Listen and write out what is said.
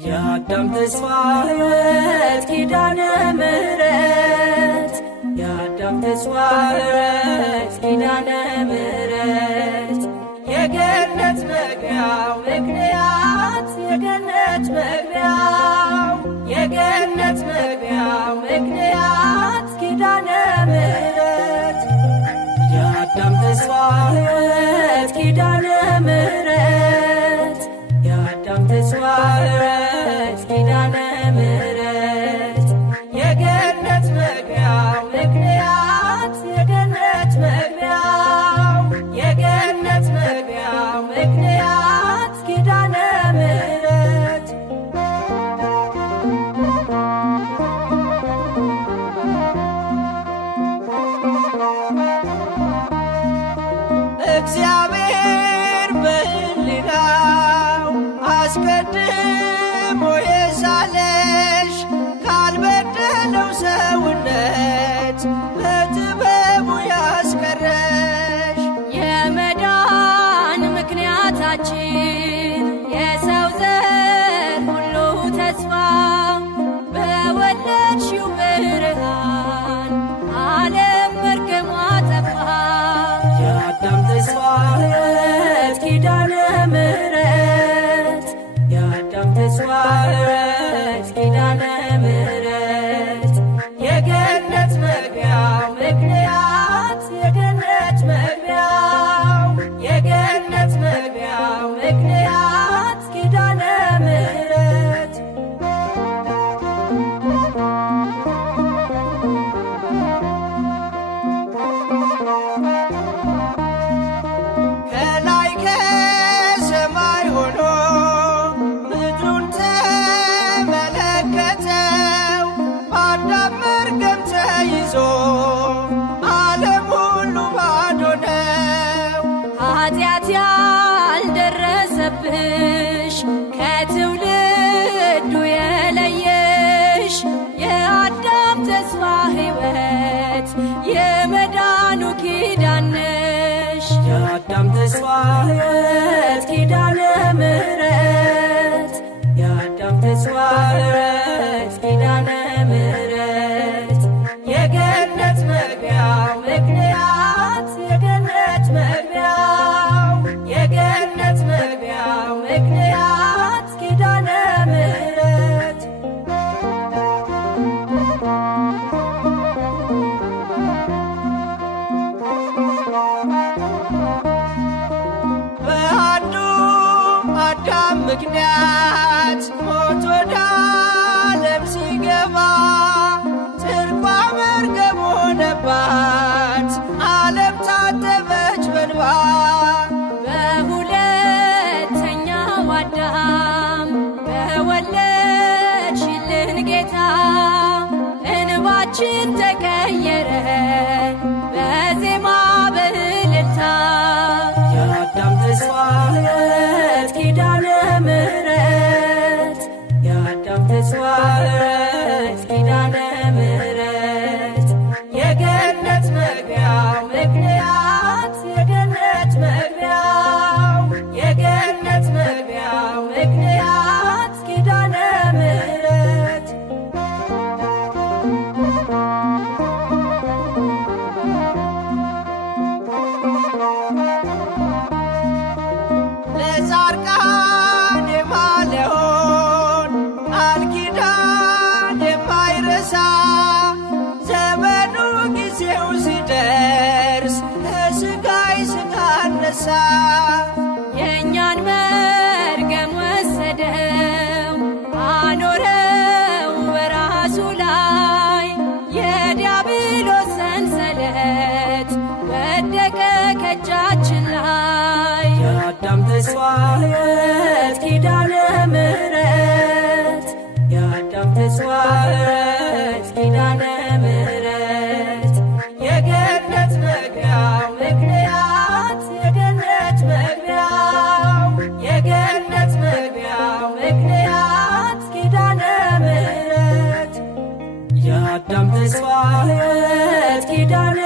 የአዳም ተስፋ ሕይወት ኪዳነ ምሕረት የአዳም ተስፋ ሕይወት ኪዳነ ምሕረት የገነት መግቢያው ምክንያት የገነት መግቢያው የገነት መግቢያው ምክንያት ኪዳነ ምሕረት የአዳም ተስፋ ሕይወት ኪዳነ ምሕረት የአዳም ተስፋ ሕይወት ኪዳነ ምሕረት የገነት መግቢያው ምክንያት የገነት መግቢያው የገነት መግቢያው ምክንያት ኪዳነ ምሕረት እግዚአብሔር በሕሊናው አስቀድሞ የሳለሽ ካልበደለው ሰውነት በጥበቡ ያስቀረሽ የመዳን ምክንያታችን የሰው ዘር ሁሉ ተስፋ በወለድሽው ብርሃን ዓለም መርገሟ ጠፋ። የአዳም ተስፋ ሕይወት ኪዳነ ምሕረት የአዳም ተስፋ ሕይወት ኪዳነ ምሕረት የገነት መግቢያው ምክንያት የገነት መግቢያው የገነት መግቢያው ምክንያት ኪዳነ ምሕረት ከላይ ከሰማይ ሆኖ ምድሩን ተመለከተው በአዳም መርገም ተይዞ ዓለም ሁሉ ባዶ ነው። ኃጢአት ያልደረሰብሽ ከትውልዱ የለየሽ የአዳም ተስፋ ሕይወት የመዳኑ ኪዳን ነሽ። የአዳም ተስፋ ሕይወት ኪዳነ ምሕረት የአዳም ተስፋ ሕይወት ኪዳነ ምሕረት የገነት መግቢያው ምክንያት የገነት መግቢያው የገነት መግቢያው ምክንያት ኪዳነ ምሕረት በአንዱ አዳም ምክንያት ሞት ወደ ዓለም ሲገባ ጽድቋ መርገም ሆነባት፣ ዓለም ታጠበች በእንባ። በሁለተኛው አዳም በወለድሽልን ጌታ እንባችን ተቀየረ በዜማ በእልልታ። የአዳም ተስፋ ሕይወት ኪዳነ ምሕረት የአዳም ተስፋ ሕይወት ኪዳነ ምሕረት የገነት መግቢያው ምክንያት የገነት መግቢያው የገነት መግቢያው ምክንያት ኪዳነ ምሕረት ለጻድቃን የማለውን ቃል ኪዳን የማይረሳ ዘመኑ ጊዜው ሲደርስ ከሥጋይ ሥጋ አነሳ። የእኛን መርገም ወሰደው አኖረው በራሱ ላይ የዲያብሎስ ሰንሰለት ወደቀ ከእጃችን ላይ። የአዳም ተስፋ ሕይወት ኪዳነ ምሕረት የአዳም ተስፋ ሕይወት ኪዳነ ምሕረት የገነት መግቢያው ምክንያት የገነት መግቢያው የገነት መግቢያው ምክንያት ኪዳነ ምሕረት የአዳም ተስፋ ሕይወት ኪዳነ